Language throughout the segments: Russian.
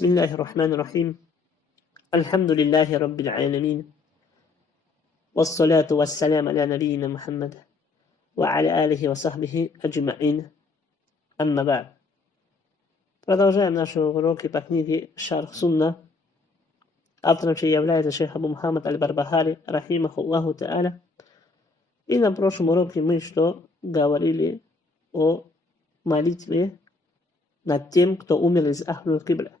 بسم الله الرحمن الرحيم الحمد لله رب العالمين والصلاة والسلام على نبينا محمد وعلى آله وصحبه أجمعين أما بعد. Продолжаем наши уроки по книге Шарх Сунна, автором чьей является шейх Абу Мухаммад Аль-Барбахари, рахимахуллаху та'аля. И на прошлом уроке мы говорили о молитве над тем, кто умер из Ахлюл Кибля.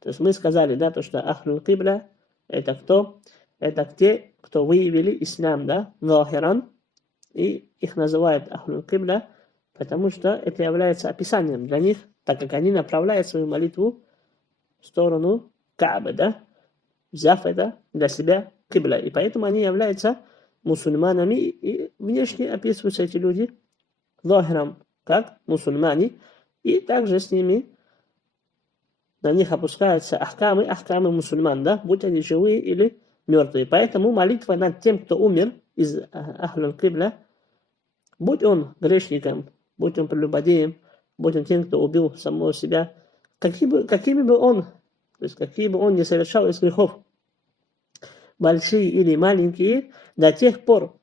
То есть мы сказали, да, то, что Ахлюл Кибля это кто? Это те, кто выявили ислам, да, захиран, и их называют Ахлюл Кибля, потому что это является описанием для них, так как они направляют свою молитву в сторону Каабы, да, взяв это для себя Кибля. И поэтому они являются мусульманами, и внешне описываются эти люди захиром, как мусульмане, и также с ними на них опускаются ахкамы мусульман, да, будь они живые или мертвые. Поэтому молитва над тем, кто умер из Ахлюл Кибля, будь он грешником, будь он прелюбодеем, будь он тем, кто убил самого себя, какими бы он не совершал из грехов, большие или маленькие, до тех пор,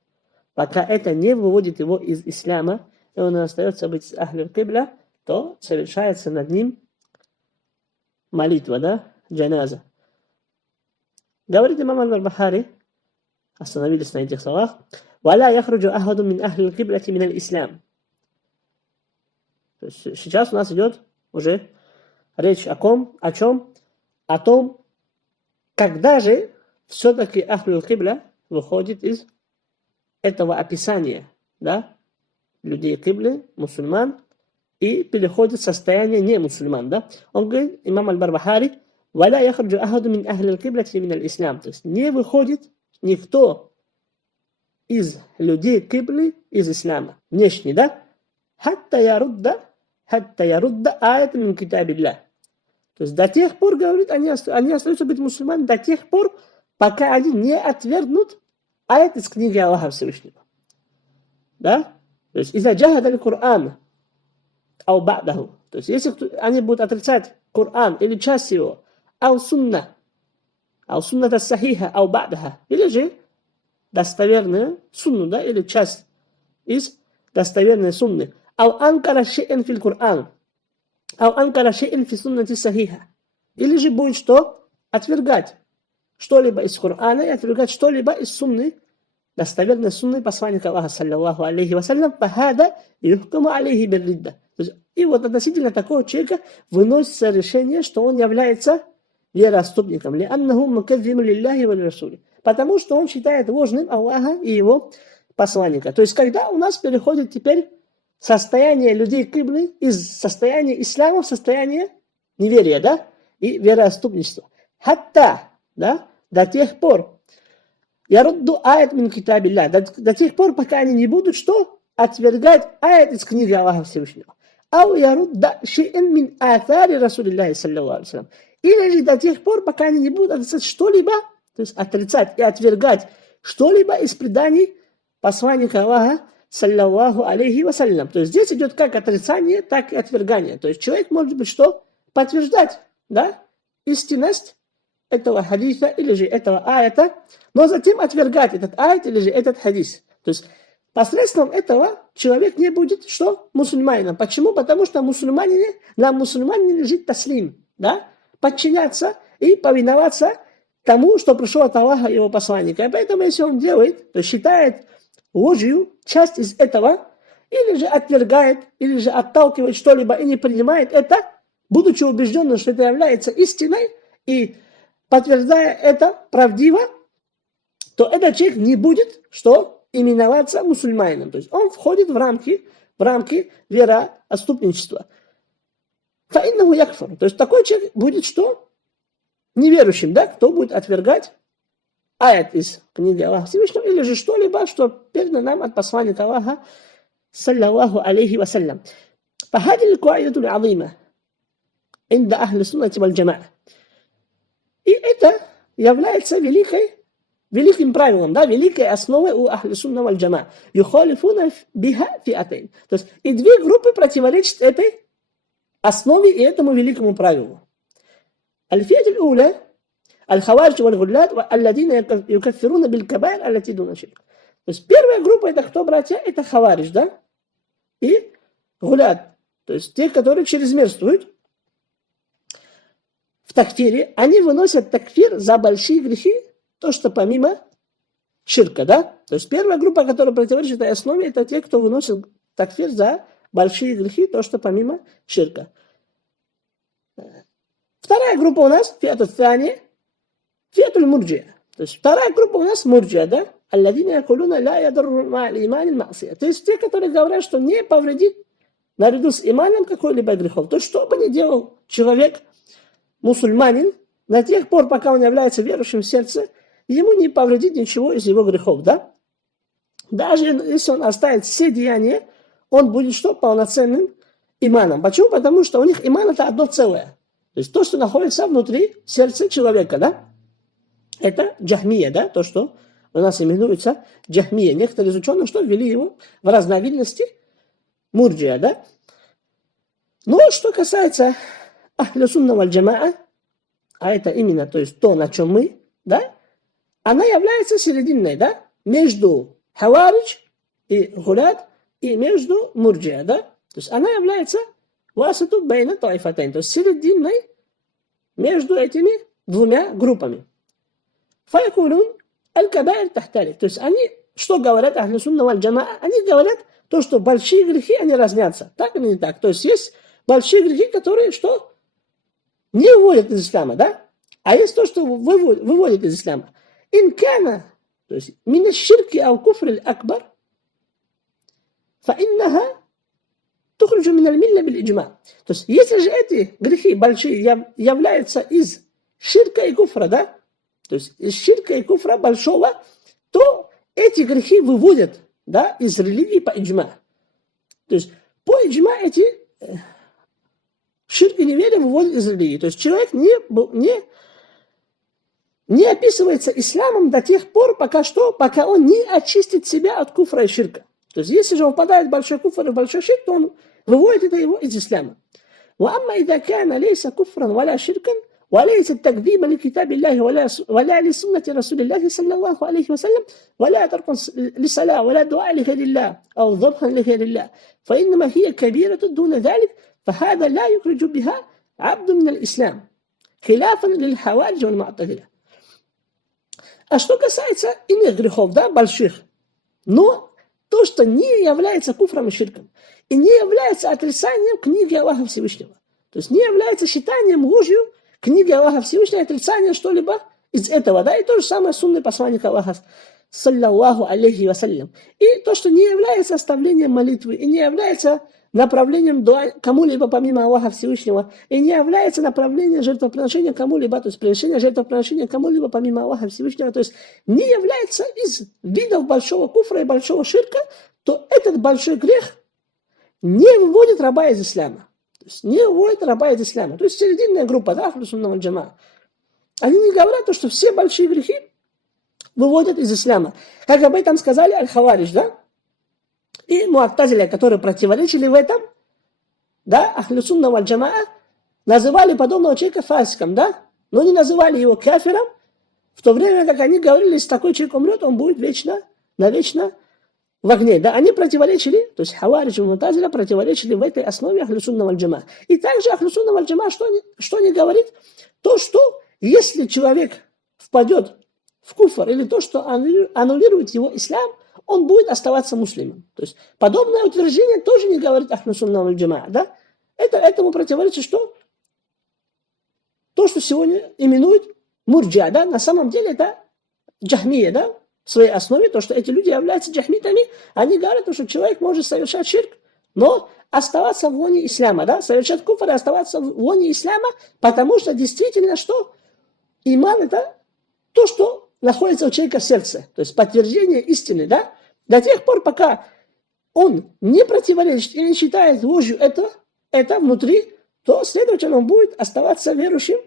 пока это не выводит его из ислама, и он остается быть из Ахлюл Кибля, то совершается над ним молитва, да, джаназа. Говорит имам Аль-Барбахари, остановились на этих словах, «Валя яхруджу ахаду мин ахлил киблати мин аль-ислам». Сейчас у нас идет уже речь о чем? О том, когда же все-таки ахлил кибля выходит из этого описания, да, людей кибли, мусульман, и переходит в состояние не мусульман, да. Он говорит, имам Аль-Барбахари, «Валя яхруджу ахаду мин ахлил киблати мин аль-ислам». То есть не выходит никто из людей кибли из ислама. Внешне, да? «Хатта ярудда аят мин китабилля». То есть до тех пор, говорит, они остаются быть мусульманами до тех пор, пока они не отвергнут аят из книги Аллаха Всевышнего. Да? То есть «Иза джахада аль-Кур'ан» ау ба'даху. То есть если они будут отрицать Коран или часть его, ау сунната сахиха, ау ба'даха, или же достоверную сунну, да, или часть из достоверной сунны, ау анкара шей'ан фил Коран, ау анкара шей'ан фи суннати сахиха, или же будет что? Отвергать что-либо из Корана и отвергать что-либо из сунны, достоверной сунны посланника Аллаха, саллаллаху алейхи вассалям, фахада юхкаму алейхи бир-ридда. И вот относительно такого человека выносится решение, что он является вероотступником. Потому что он считает ложным Аллаха и его посланника. То есть, когда у нас переходит теперь состояние людей кибли из состояния ислама в состояние неверия, да, и вероотступничества. Хатта, да, до тех пор, ярудду аят мин китабилля, до тех пор, пока они не будут что? Отвергать аят из книги Аллаха Всевышнего. Ау ярудда шей'ан мин атари Расулиллахи саллаллаху алейхи вассалям. Или же до тех пор, пока они не будут отрицать что-либо, то есть отрицать и отвергать что-либо из преданий посланника Аллаха саллаллаху алейхи вассалям. То есть здесь идет как отрицание, так и отвергание. То есть человек может быть что? Подтверждать, да, истинность этого хадиса или же этого аята, но затем отвергать этот аят или же этот хадис. То есть посредством этого человек не будет что? Мусульманином. Почему? Потому что на мусульманине лежит таслим, да? Подчиняться и повиноваться тому, что пришло от Аллаха и его посланника. И поэтому, если он делает, то считает ложью часть из этого, или же отвергает, или же отталкивает что-либо и не принимает это, будучи убежденным, что это является истиной, и подтверждая это правдиво, то этот человек не будет, что? Именоваться мусульманином. То есть он входит в рамки вероотступничества. Фаиннаху якфар. То есть такой человек будет что? Неверующим, да? Кто будет отвергать аят из книги Аллаха Всевышнего или же что-либо, что передано нам от посланника Аллаха саллаллаху алейхи вассалям. Фахади аль-куайдату аль-азима инда ахли суннати валь джамаа. И это является великим правилом, да, великой основой у ахли сунна валь джамаа. Юхалифуна биха фиатайн. То есть и две группы противоречат этой основе и этому великому правилу. الفئة الأولى الخوارج والغلات الذين يكفرون بالكبائر التي دون الشرك. То есть первая группа это кто, братья? Это хаваридж, да? И гулят. То есть те, которые чрезмерствуют в такфире, они выносят такфир за большие грехи, то, что помимо ширка, да? То есть первая группа, которая противоречит этой основе, это те, кто выносит такфир за большие грехи, то, что помимо ширка. Вторая группа у нас, фиату тани, фиату мурджия. То есть вторая группа у нас мурджия, да? Алладина якулуна ла ядарру ма'аль имани ма'сия. То есть те, которые говорят, что не повредит наряду с иманом какой-либо грехов. То есть что бы ни делал человек, мусульманин, до тех пор, пока он является верующим в сердце, ему не повредит ничего из его грехов, да? Даже если он оставит все деяния, он будет что? Полноценным иманом. Почему? Потому что у них иман это одно целое. То есть то, что находится внутри сердца человека, да? Это джахмия, да? То, что у нас именуется джахмия. Некоторые из ученых что ввели его в разновидности мурджия, да? Но что касается ахлю сунна валь джамаа, а это именно, то есть то, на чем мы, да? Она является серединной, да? Между хаваридж и гулят, и между мурджия, да? То есть она является васату байна таифатайн, то есть серединной между этими двумя группами. Файкулун аль-кабаир тахтарик. То есть они, что говорят ахлю сунна валь джамаа? Они говорят то, что большие грехи, они разнятся. Так или не так? То есть есть большие грехи, которые что? Не выводят из ислама, да? А есть то, что выводит из ислама. Инкана, то есть мина ширки ау куфр акбар, фаиннаха тухриджу мин аль-милля биль-иджма. То есть если же эти грехи большие являются из ширка и куфра, да? То есть из ширка и куфра большого, то эти грехи выводят, да, из религии по иджма. То есть по иджма эти ширк и неверие выводят из религии. То есть человек не описывается исламом до тех пор, пока что, пока он не очистит себя от куфра и ширка. То есть если же он впадает в большой куфр и в большой ширк, то он выводит это его из ислама. وأما إذا كان ليس كفرا ولا شركا وليس تكذيبا لكتاب الله ولا لسنة رسول الله صلى الله عليه وسلم ولا ترك لصلاة ولا دعاء لغير الله أو ذبح لغير الله فإنما هي كبيرة دون ذلك فهذا لا يخرج بها عبد من الإسلام خلافا للحوارج والمعتزلة. А что касается иных грехов, да, больших, но то, что не является куфром и ширком, и не является отрицанием книги Аллаха Всевышнего, то есть не является считанием ложью книги Аллаха Всевышнего, отрицанием что-либо из этого, да, и то же самое сунный посланник Аллаха, саллаллаху алейхи вассалям. И то, что не является оставлением молитвы, и не является направлением дуа кому-либо помимо Аллаха Всевышнего, и не является направлением жертвоприношения кому-либо, то есть приношение жертвоприношения кому-либо помимо Аллаха Всевышнего, то есть не является из видов большого куфра и большого ширка, то этот большой грех не выводит раба из ислама. То есть не выводит раба из ислама. То есть серединная группа, да, ахлю сунна валь джамаа. Они не говорят, что все большие грехи выводят из ислама. Как об этом сказали аль-хаваридж, да? И муаттазиля, которые противоречили в этом, да, ахлю сунна валь джамаа, называли подобного человека фасиком, да? Но не называли его кафиром, в то время как они говорили, если такой человек умрет, он будет навечно в огне. Да, они противоречили, то есть хаваридж и муаттазиля противоречили в этой основе ахлю сунна валь джамаа. И также ахлю сунна валь джамаа что не говорит? То, что если человек впадет в куфр или то, что аннулирует его ислам, он будет оставаться муслимом. То есть подобное утверждение тоже не говорит ахлю сунна валь джамаа, да? Этому противоречит что? То, что сегодня именуют мурджия, да? На самом деле это джахмия, да? В своей основе, то, что эти люди являются джахмитами, они говорят, что человек может совершать ширк, но оставаться в лоне ислама, да? Совершать куфр и оставаться в лоне ислама, потому что действительно что? Иман это то, что находится у человека в сердце, то есть подтверждение истины, да? До тех пор, пока он не противоречит и не считает ложью это внутри, то, следовательно, он будет оставаться верующим,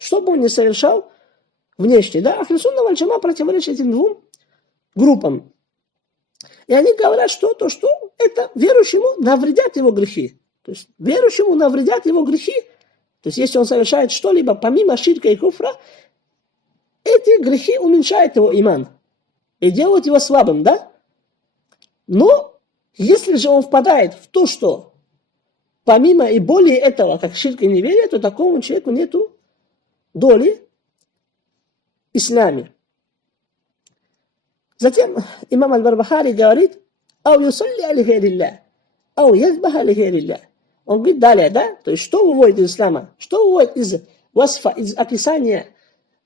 что бы он ни совершал внешне, да? Ахлю сунна валь джамаа противоречит этим двум группам. И они говорят, что это верующему навредят его грехи. То есть верующему навредят его грехи То есть, если он совершает что-либо помимо ширка и куфра, эти грехи уменьшают его иман и делают его слабым, да? Но если же он впадает в то, что помимо и более этого, как ширк и неверие, то такому человеку нету доли в исламе. Затем имам Аль-Барбахари говорит, «Ау юсалли али гайрилля, ау язбаха али гайрилля». Он говорит далее, да? То есть, что выводит из ислама? Что выводит из васфа, из описания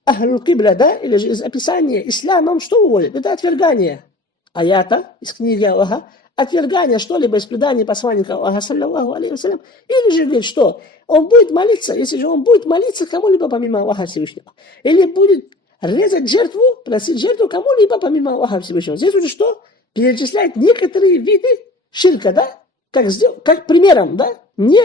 Ахлюл Кибля, да? Или же из описания исламом, что выводит? Это отвергание аята из книги Аллаха, отвергание что-либо из преданий посланника Аллаха, саллаллаху алейхи вассалям, или же говорит, что он будет молиться, если же он будет молиться кому-либо помимо Аллаха Всевышнего, или будет резать жертву, просить жертву кому-либо помимо Аллаха Всевышнего. Здесь уже что? Перечисляет некоторые виды ширка, да? Как примером, да? Не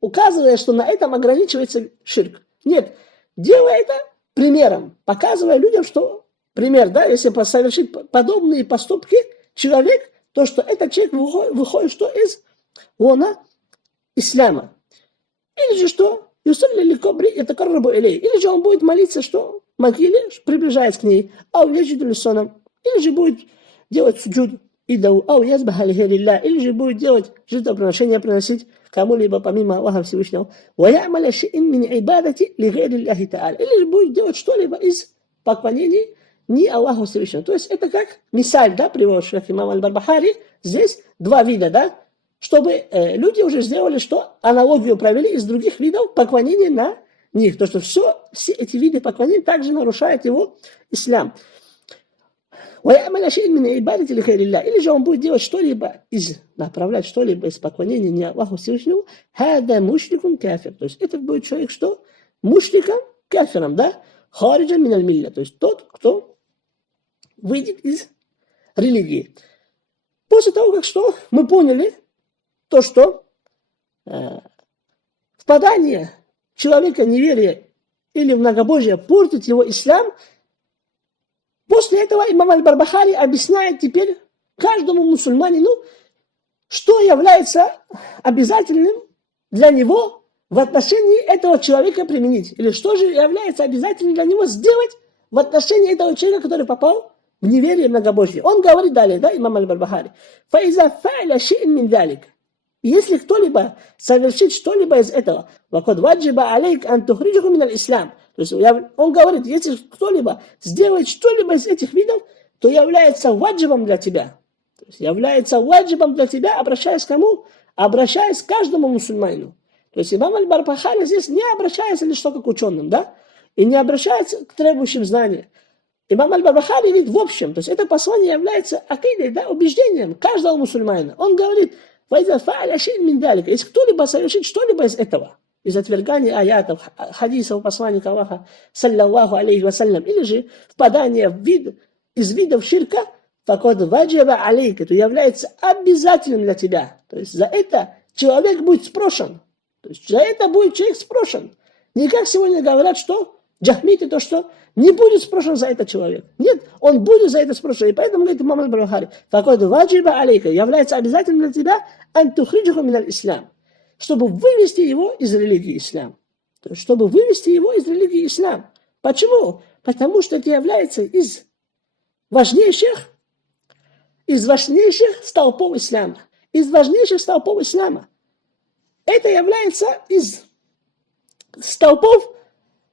указывая, что на этом ограничивается ширк. Нет, делая это примером, показывая людям, что пример, да, если совершить подобные поступки человек, то что этот человек выходит что из лона ислама. Или же что? Или же он будет молиться, что могиле приближаясь к ней, или же будет делать суджуд идау, или же будет делать жертвоприношение, приносить кому-либо помимо Аллаха Всевышнего, или же будет делать что-либо из поклонений не Аллаху Всевышнему. То есть это как мисаль, да, приводит шейх имам Аль-Барбахари, здесь два вида, да, чтобы люди уже сделали, что аналогию провели из других видов поклонения на них. То, что все эти виды поклонения также нарушают его ислам. Или же он будет делать что-либо направлять что-либо из поклонения не Аллаху Всевышнему, хада мушрикун кафир. То есть это будет человек что? Мушриком, кафиром, да? Хариджан миналь милля. То есть тот, кто выйдет из религии. После того, как что мы поняли, то, что впадание человека в неверие или в многобожие портит его ислам, после этого имам Аль-Барбахари объясняет теперь каждому мусульманину, что является обязательным для него в отношении этого человека применить. Или что же является обязательным для него сделать в отношении этого человека, который попал в неверие и многобожие. Он говорит далее, да, имам Аль-Барбахари, «Фаиза фа'ля ши'ин мин далик». Если кто-либо совершит что-либо из этого, «Вакад ваджиба алейк ан тухриджуху мин аль-ислам». То есть он говорит, если кто-либо сделает что-либо из этих видов, то является ваджибом для тебя. То есть является ваджибом для тебя, обращаясь к кому? Обращаясь к каждому мусульманину. То есть имам Аль-Барбахари здесь не обращается лишь только к ученым, да? И не обращается к требующим знания. Имам Аль-Барбахари говорит в общем, то есть это послание является акидой, да, убеждением каждого мусульманина. Он говорит, если кто-либо совершит что-либо из этого, из отвергания аятов, хадисов посланника Аллаха, саллаллаху алейхи вассалям, или же впадание в из видов ширка, факад ваджиба алейка, то является обязательным для тебя. То есть за это человек будет спрошен. То есть за это будет человек спрошен. Не как сегодня говорят, что джахмиты, то что не будет спрошен за это человек. Нет, он будет за это спрошен. И поэтому говорит имам Аль-Барбахари, факад ваджиба алейка, является обязательным для тебя ан тухриджуху мин аль-ислам, чтобы вывести его из религии ислам. То есть, чтобы вывести его из религии ислам. Почему? Потому что это является из важнейших столпов ислама. Из важнейших столпов ислама. Это является из столпов,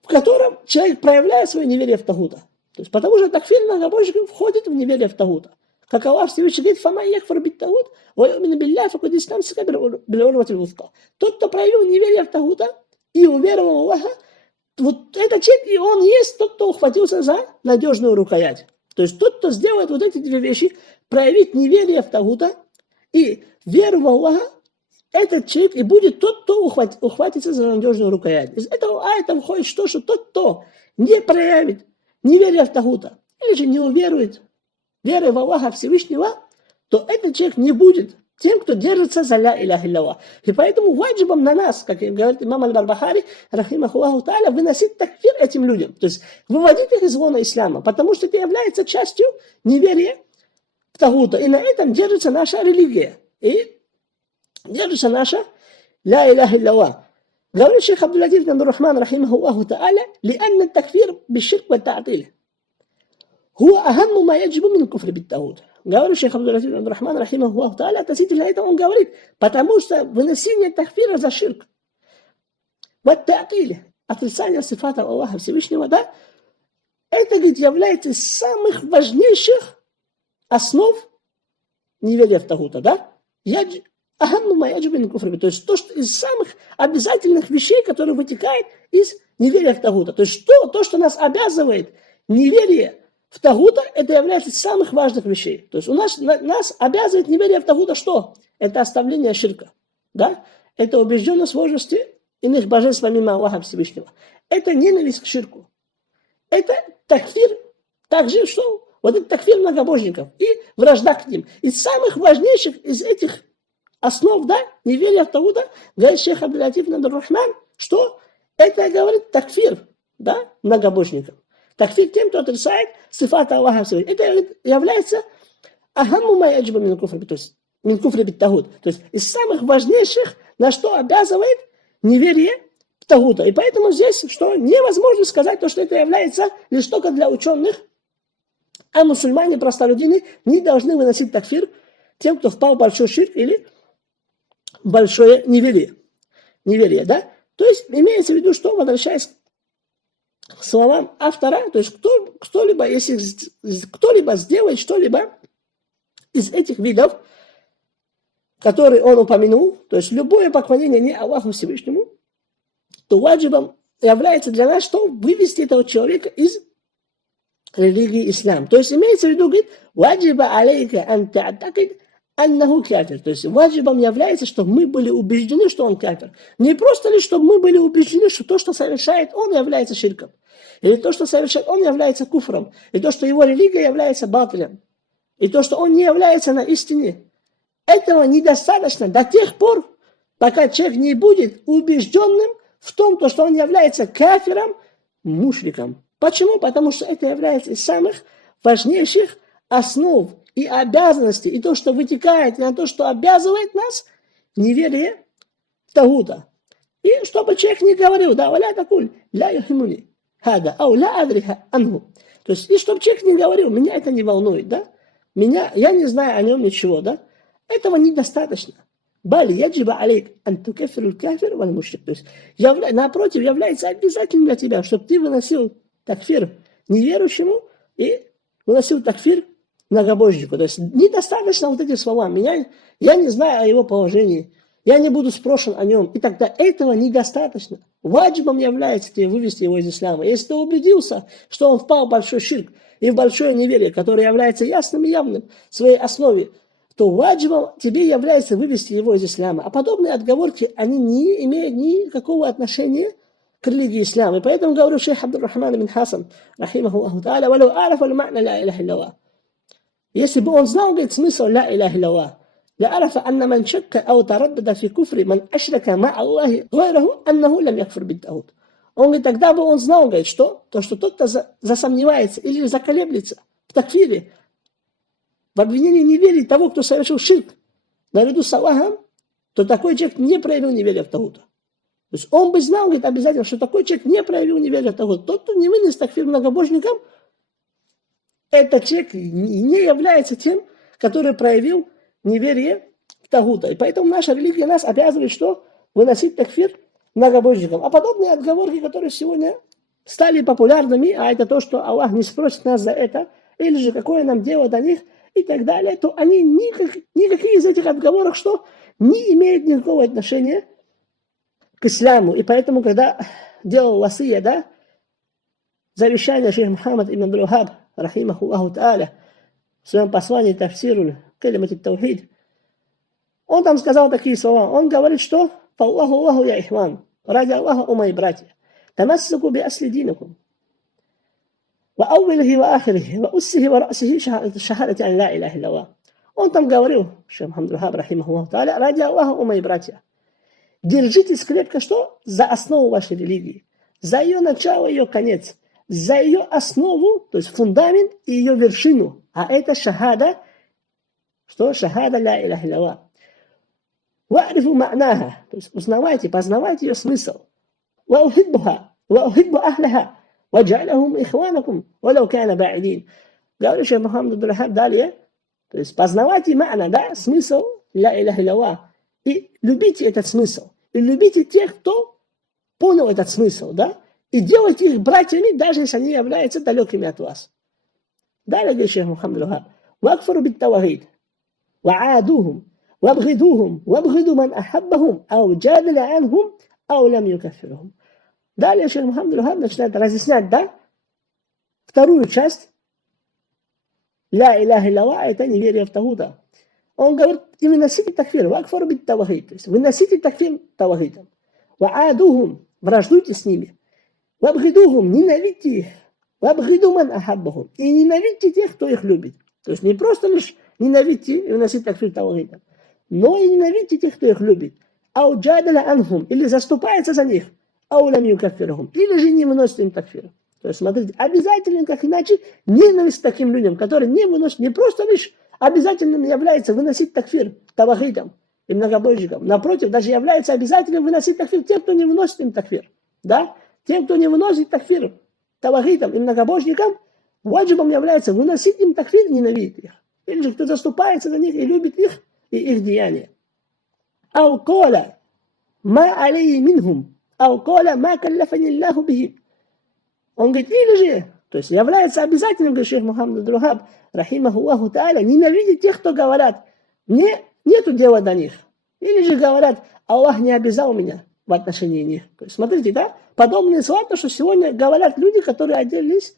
в котором человек проявляет свое неверие в Тагута. То есть, потому что такфир многобожников входит в неверие в Тагута. Как Аллах Всевышний говорит, «Фама якфар бит Тагут, ва юмину билляхи, факад истамсика бил урватил вуфка». Тот, кто проявил неверие в Тагута и уверовал в Аллаха, вот этот человек, и он есть тот, кто ухватился за надежную рукоять. То есть тот, кто сделает вот эти две вещи, проявит неверие в Тагута и веру в Аллаха, этот человек и будет тот, кто ухватится за надежную рукоять. Из этого аята выходит, что тот, кто не проявит неверие в Тагута, или же не уверует верой в Аллаха Всевышнего, то этот человек не будет тем, кто держится за ля иляха илlallah. И поэтому ваджибом на нас, как говорит имам Аль-Барбахари, рахимахуллаху та'аля, выносить такфир этим людям. То есть выводить их из лона ислама, потому что это является частью неверия в Тагута. И на этом держится наша религия. И держится наша ля иляха илlallah. Говорит шейх Абдул-Латиф бин Абдул-Рахман, рахимахуллаху та'аля, لأن التكفير بالشرك والتعطيل هو أهم ما يجب من الكفر بالتاغут. Говорит шейх Абдул-Латиф бин Абдул-Рахман, рахимахуллаху та'аля, относительно этого он говорит, потому что выносение такфира за ширк, والتعطيل, отрицание сифата Аллаха Всевышнего, да, это, говорит, является из самых важнейших основ неверия в тагута, да? То есть то, что из самых обязательных вещей, которые вытекают из неверия в тагута. То есть то, что нас обязывает неверие в тагута, это является из самых важных вещей. То есть нас обязывает неверие в тагута что? Это оставление ширка, да? Это убежденность в возрасте иных божеств помимо Аллаха Всевышнего. Это ненависть к ширку. Это такфир, также что? Вот это такфир многобожников и вражда к ним. Из самых важнейших из этих основ, да, неверия в тагута, говорит шейх Абдул-Латиф бин Абдул-Рахман, что это, говорит, такфир, да, многобожникам. Такфир тем, кто отрицает сифата Аллаха Всевышнего. Это, говорит, является ахамму ма яджибу мин куфри бит тагут. То есть из самых важнейших, на что обязывает неверие в тагута. И поэтому здесь, что невозможно сказать, то, что это является лишь только для ученых, а мусульмане, простолюдины, не должны выносить такфир тем, кто впал в большой ширк или большое неверие. Неверие, да? То есть имеется в виду, что, возвращаясь к словам автора, то есть кто-либо, если кто-либо сделает что-либо из этих видов, которые он упомянул, то есть любое поклонение не Аллаху Всевышнему, то ваджибом является для нас, что вывести этого человека из религии ислам. То есть имеется в виду, говорит, ваджиба алейка ан та'такид аннаху кафир. То есть ваджибом является, чтобы мы были убеждены, что он кафир. Не просто лишь, чтобы мы были убеждены, что то, что совершает он, является ширком. Или то, что совершает он, является куфром. И то, что его религия является батилем. И то, что он не является на истине. Этого недостаточно до тех пор, пока человек не будет убежденным в том, что он является кафиром, мушриком. Почему? Потому что это является из самых важнейших основ и обязанностей, и то, что вытекает, и на то, что обязывает нас, неверие в тагута. И чтобы человек не говорил, да, валя такуль, ля юхимуни, хада, ау ля адриха анху. То есть, и чтобы человек не говорил, меня это не волнует, да, я не знаю о нем ничего, да, этого недостаточно. Бали яджиба алейк антукафиру кафир валь мушрик. То есть, напротив, является обязательным для тебя, чтобы ты выносил такфир неверующему и выносил такфир многобожнику. То есть недостаточно вот этих слов. Я не знаю о его положении, я не буду спрошен о нем. И тогда этого недостаточно. Ваджибом является тебе вывести его из ислама. Если ты убедился, что он впал в большой ширк и в большое неверие, которое является ясным и явным в своей основе, то ваджибом тебе является вывести его из ислама. А подобные отговорки, они не имеют никакого отношения к религии ислама. И поэтому говорю шейх Абдул-Рахман бин Хасан, рахимахуллаху та'аля, валу арафа л'ма'на ла иляха илlallah. Если бы он знал, говорит, смысл ла иляха илlallah, لعرف أن من شك أو تردد في كفر من أشرك مع الله غيره أنه لم يكفر بالتاغут. Он говорит, тогда бы он знал, говорит, что тот, кто засомневается или заколеблется в такфире, в обвинении неверия того, кто совершил ширк наряду с Аллахом, то такой человек не проявил неверия в тагута. То есть он бы знал, говорит, обязательно, что такой человек не проявил неверия в тагута. Тот, кто не вынес такфир многобожникам, этот человек не является тем, который проявил неверие в тагута. И поэтому наша религия нас обязывает что? Выносить такфир многобожникам. А подобные отговорки, которые сегодня стали популярными, а это то, что Аллах не спросит нас за это, или же какое нам дело до них, и так далее, то они никакие из этих отговорок что? Не имеют никакого отношения к исламу. И поэтому, когда делал васия, да, завещание шейх Мухаммад ибн Абдул-Вахаб, рахимахуллаху та'аля, в своем послании тафсиру калимат ат-таухид, он там сказал такие слова. Он говорит, что «Фаллаху Аллаху я ихван, ради Аллаха, о мои братья, тамассаку би асли динакум, ва аувилихи ва ахирихи, ва уссихи ва расихи шахадати ан ла иляха илlallah». Он там говорил, шейх Мухаммад Абдул-Вахаб, рахимахуллаху та'аля, ради Аллаха, о мои братья, держитесь крепко что? За основу вашей религии, за ее начало, ее конец, за ее основу, то есть фундамент и ее вершину. А это шахада, что? Шахада ла иляха илlallah. وَأَعْرِفُ مَعْنَاهَا. То есть узнавайте, познавайте ее смысл. وَأُحِبُّهَا وَأُحِبُّ أَهْلَهَا وَجَعْلَهُمْ إِخْوَانَكُمْ وَلَوْ كَانَ بَعِدِينَ. Говорит шейх Мухаммад Абдул-Ваххаб далее, то есть познавайте ма'на, да, смысл ля иляха илlallah, и любите этот смысл, и любите тех, кто понял этот смысл, да, и делайте их братьями, даже если они являются далекими от вас. Далее говорит шейх Мухаммад Абдул-Ваххаб: وَأَكْفَرُوا بِالتَّوْحِيدِ وَعَادُوهُم وَابْغِضُوهُم وَابْغِضُوا مَنْ أَحَبَّهُم أَوْ جَادَلَ عَنْهُمْ أَوْ لَمْ يُكَفِّرْهُم. Далее шейх Мухаммад Абдул-Ваххаб начинает разъяснять, да, вторую часть ля иляха илlallah, это неверие в Тагута. Он говорит, и выносите такфир, вакфар бит тавахид, то есть выносите такфир тавахидом. Ваадухум, враждуйте с ними. Вабгидухум, ненавидьте их. Вабгиду ман ахаббахум, и ненавидьте тех, кто их любит. То есть не просто лишь ненавидьте и выносите такфир тавахидом, но и ненавидьте тех, кто их любит. Ау джадаля анхум, или заступается за них. Ау лам юкаффирхум, или же не выносит им такфир. То есть, смотрите, обязательно, как иначе, ненависть к таким людям, которые не выносят, не просто лишь обязательным является выносить такфир тавахидам и многобожникам. Напротив, даже является обязательным выносить такфир тем, кто не выносит им такфир. Да? Тем, кто не выносит такфир тавахидам и многобожникам, ваджибом является выносить им такфир и ненавидеть их. Или же кто заступается за них и любит их и их деяния. Ау кола ма алейhi минхум, ау кола ма каллафани Аллаху бихим. Он говорит, или же, то есть является обязательным, говорит шейх Мухаммад Абдул-Ваххаб, рахимахуллаху та'аля, ненавидеть тех, кто говорят, нету дела до них. Или же говорят, Аллах не обязал меня в отношении них. То есть, смотрите, да, подобные слова, то, что сегодня говорят люди, которые оделись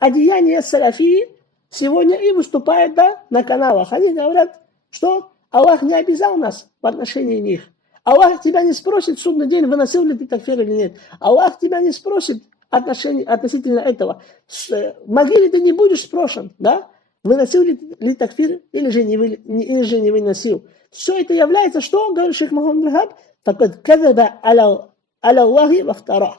одеяния салафии, сегодня и выступают, да, на каналах. Они говорят, что Аллах не обязал нас в отношении них. Аллах тебя не спросит в судный день, выносил ли ты такфир или нет. Аллах тебя не спросит относительно этого. В могиле ты не будешь спрошен, да? Выносил ли такфир или же не выносил. Все это является, что, говорит шейх Мухаммад Абдул-Ваххаб, такой казаба аля Аллахи вафтара.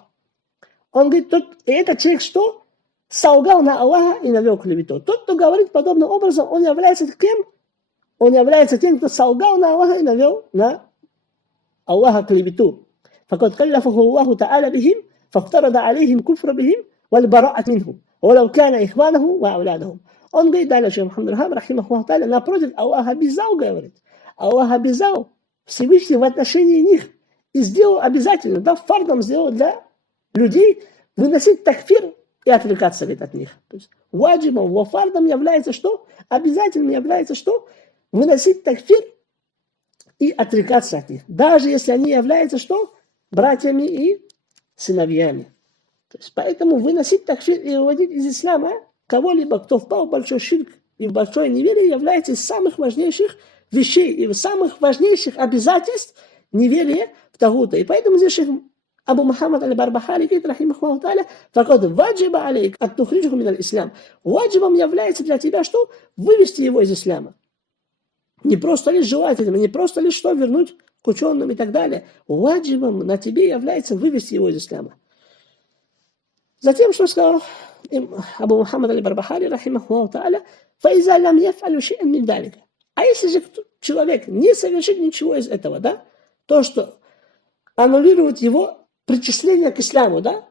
Он говорит, этот человек что? Солгал на Аллаха и навел клевету. Тот, кто говорит подобным образом, он является кем? Он является тем, кто солгал на Аллаха и навел на Аллаха клевету. فقد كلفه الله تعالى بهم فافترض عليهم كفر بهم والبراءة منهم ولو كان إخوانه وأولادهم. Он говорит далее, шейх Мухаммад Абдул-Ваххаб, рахимахуллаху та'аля, напротив, Аллах обязал, говорит, Аллах обязал Всевышний в отношении них и сделал обязательно, да, фардом сделал для людей выносить такфир и отвлекаться, говорит, от них. То есть ваджибом, во фардом является что? Обязательным является что? Выносить такфир и отрекаться от них. Даже если они являются что? Братьями и сыновьями. То есть, поэтому выносить такфир и выводить из ислама кого-либо, кто впал в большой ширк и в большое неверие, является из самых важнейших вещей и самых важнейших обязательств неверия в Тагута. И поэтому здесь шейх Абу Мухаммад аль-Барбахари говорит, рахимахуллаху та'аля, факад ваджиба алейк ат тухриджуху мин аль-ислам. Ваджибом является для тебя что? Вывести его из ислама. Не просто лишь желательным, не просто лишь что вернуть к ученым и так далее. Ваджибом на тебе является вывести его из ислама. Затем, что сказал Абу Мухаммад аль-Барбахари, рахимахуллаху та'аля, фаиза лам яф'алю шей'ан мин далика. А если же человек не совершит ничего из этого, да, то, что аннулирует его причисление к исламу, да,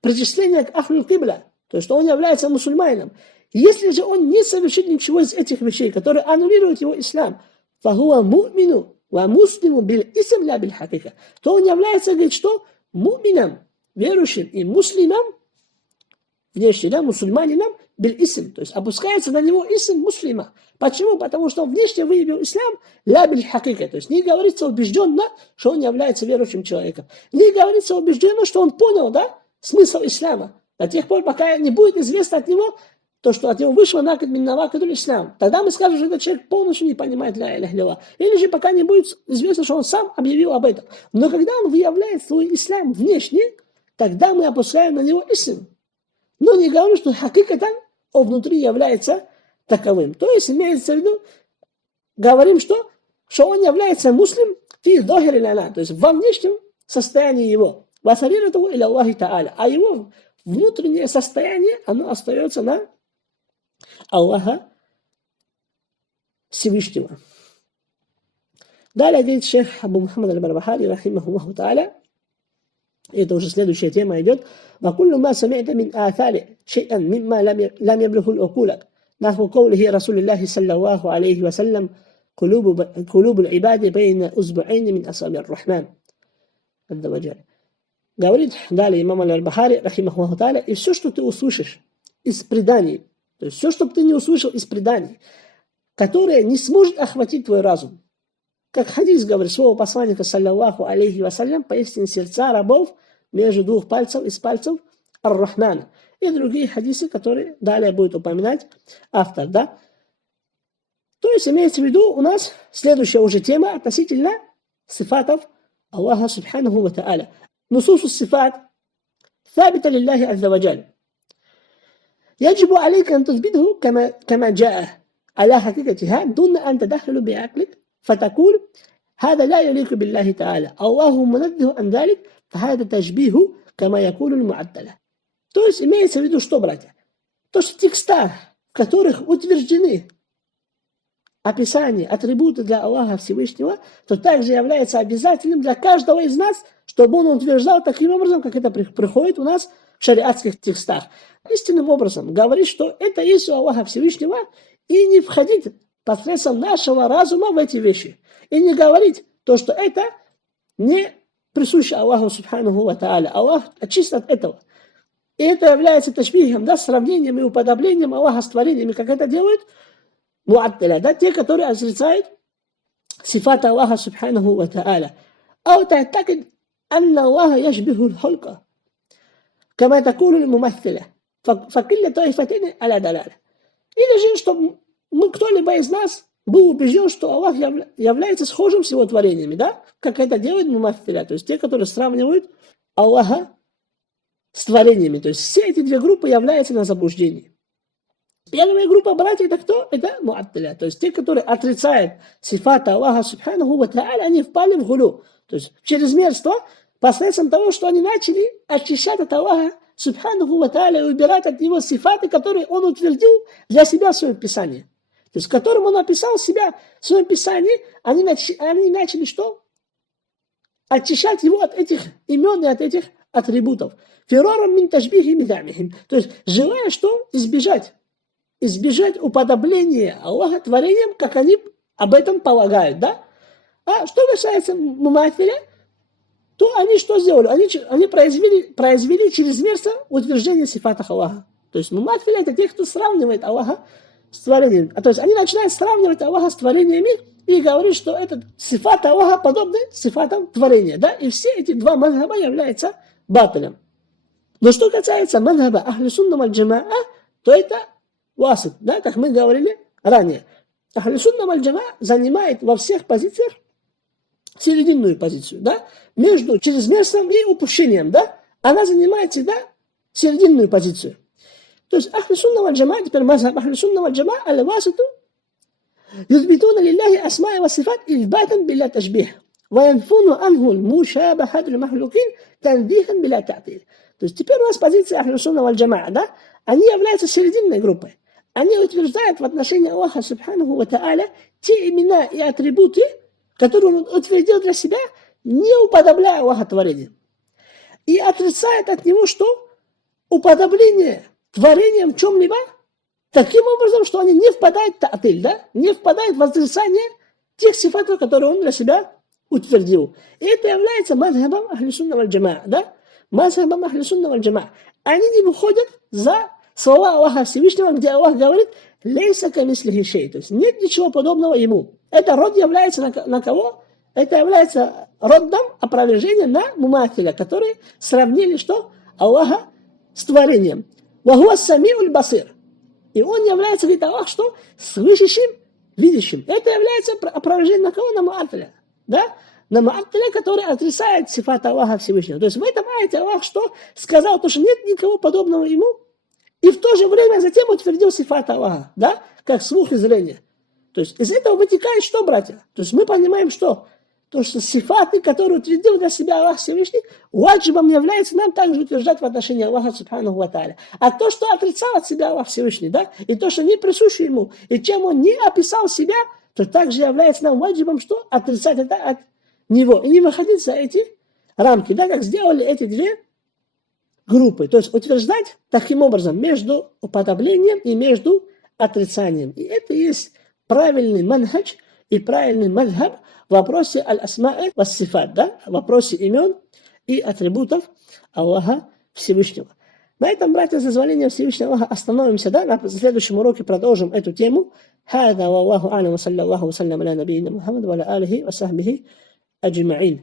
причисление к ахлю кибля, то, что он является мусульманином. Если же он не совершит ничего из этих вещей, которые аннулируют его ислам, фахуа му'мину ва муслиму бил исм ля бил хакика, то он является, говорит, что му'мином, верующим и муслимом, внешне, да, мусульманином, бил исм, то есть опускается на него исм муслима. Почему? Потому что он внешне выявил ислам ля биль хакика, то есть не говорится убежденно, что он является верующим человеком. Не говорится убежденно, что он понял, да, смысл ислама. До тех пор, пока не будет известно от него то, что от него вышло накид мин навакидуль ислам. Тогда мы скажем, что этот человек полностью не понимает ля иляха илlallah. Или же пока не будет известно, что он сам объявил об этом. Но когда он выявляет свой ислам внешне, тогда мы опускаем на него исм. Но не говорю, что хакикатан он внутри является таковым. То есть имеется в виду, говорим, что он является муслим фи дохир иляна, то есть во внешнем состоянии его. Васарирату иля Аллахи та'аля. А его внутреннее состояние, оно остается на Аллаха Всевышнего. Далее говорит шейх Абу Мухаммад аль-Барбахари, рахимахуллаху та'аля, это уже следующая тема идет. وكل ما سمعت من آثار شيئا مما لم يبلغ العقول نحو قوله رسول الله صلى الله عليه وسلم قلوب العباد بين أصبعين من أصابع الرحمن عز وجل. Говорит далее имам аль-Барбахари, рахимахуллаху та'аля, и все, что ты услышишь из преданий, то есть все, что ты не услышал из преданий, которое не сможет охватить твой разум. Как хадис говорит, слово посланника, саллаллаху алейхи вассалям, поистине сердца рабов между двух пальцев из пальцев ар-Рахмана. И другие хадисы, которые далее будет упоминать автор, да. То есть имеется в виду у нас следующая уже тема относительно сифатов Аллаха субханаху ва та'аля. نصوص الصفات ثابتة لله عز وجل يجب عليك أن تثبته كما جاء على حقيقتها دون أن تدخل بعقلك فتقول هذا لا يليق بالله تعالى الله منزه عن ذلك فهذا تشبيه كما يقول المعطلة. То есть имеется в виду что, братья? То, что в текстах, в которых утверждены описание, атрибуты для Аллаха Всевышнего, то также является обязательным для каждого из нас, чтобы он утверждал таким образом, как это приходит у нас в шариатских текстах. Истинным образом говорит, что это есть у Аллаха Всевышнего, и не входить посредством нашего разума в эти вещи. И не говорить то, что это не присуще Аллаху Субханаху ва Тааля. Аллах очист от этого. И это является ташбихом, да, сравнением и уподоблением Аллаха с творениями, как это делают муаттиля, да, те, которые отрицают сифат Аллаха Субханаху ва Тааля. أو تعتقد أن الله يشبه الخلق كما تقول الممثلة فكل طائفتين على دلالة. Или же, чтобы кто-либо из нас был убежден, что Аллах является схожим с его творениями, да, как это делают мумассиля, то есть те, которые сравнивают Аллаха с творениями. То есть все эти две группы являются на заблуждении. Первая группа братьев это кто? Это муаттиля, то есть те, которые отрицают сифата Аллаха Субханаху ва Тааля, они впали в гулю, то есть в чрезмерство посредством того, что они начали очищать от Аллаха Субханаху ва Тааля и убирать от него сифаты, которые он утвердил для себя в своем Писании. То есть которым он описал себя в своем Писании, они начали что? Очищать его от этих имен и от этих атрибутов. Фирарам мин ташбихи мидамихим. То есть желая что? Избежать уподобления Аллаха творением, как они об этом полагают, да? А что касается мумафиля, то они что сделали? Они произвели чрезмерство утверждение сифатах Аллаха. То есть мумафиля это те, кто сравнивает Аллаха с творением. То есть они начинают сравнивать Аллаха с творениями и говорят, что этот сифат Аллаха подобны сифатам творения, да? И все эти два мазхаба являются батилем. Но что касается мазхаба ахли сунна валь джамаа, то это васит, да, как мы говорили ранее. Ахли сунна валь джамаа занимает во всех позициях серединную позицию, да, между чрезмерством и упущением, да, она занимает всегда серединную позицию. То есть ахли сунна валь джамаа, теперь мазхаб ахли сунна валь джамаа аль-васиту юзбитуна лиллахи асма'i ва сифат избатан билля ташбих ва янфуну анху мушабахат лимахлукин танзихан билля та'тил. То есть теперь у нас позиция ахли сунна валь джамаа, да, они являются серединной группой. Они утверждают в отношении Аллаха Субханаху ва Тааля те имена и атрибуты, которые он утвердил для себя, не уподобляя Аллаха творению. И отрицает от него что? Уподобление творением в чем-либо, таким образом, что они не впадают в та'тиль, да? Не впадают в отрицание тех сифатов, которые он для себя утвердил. И это является мазхабом ахли сунна валь джамаа, да? Мазхабом ахли сунна валь джамаа. Они не выходят за слова Аллаха Всевышнего, где Аллах говорит «Лейса камислихи шей», то есть нет ничего подобного ему. Это род является на кого? Это является родом опровержения на мумафиля, которые сравнили что? Аллаха с творением. «Вахуа самиуль басир». И он является, говорит Аллах, что? Слышащим, видящим. Это является опровержением на кого? На муафиля. Да? На муаттиля, который отрицает сифат Аллаха Всевышнего. То есть в этом аяте Аллах что? Сказал, то, что нет никого подобного ему. И в то же время затем утвердил сифат Аллаха, да, как слух и зрение. То есть из этого вытекает что, братья? То есть мы понимаем, что то, что сифаты, которые утвердил для себя Аллах Всевышний, ваджибом является нам также утверждать в отношении Аллаха Субханаху ва Тааля. А то, что отрицал от себя Аллах Всевышний, да, и то, что не присуще ему, и чем он не описал себя, то также является нам ваджибом, что отрицать это от него. И не выходить за эти рамки, да, как сделали эти две группы. То есть утверждать таким образом между уподоблением и между отрицанием. И это и есть правильный манхадж и правильный мазхаб в вопросе аль-асма'и вас-сифат, да, в вопросе имен и атрибутов Аллаха Всевышнего. На этом, братья, с дозволением Всевышнего Аллаха остановимся, да, на следующем уроке продолжим эту тему. هذا والله أعلم وصلى الله وسلم على نبينا محمد وعلى آله وصحبه أجمعين.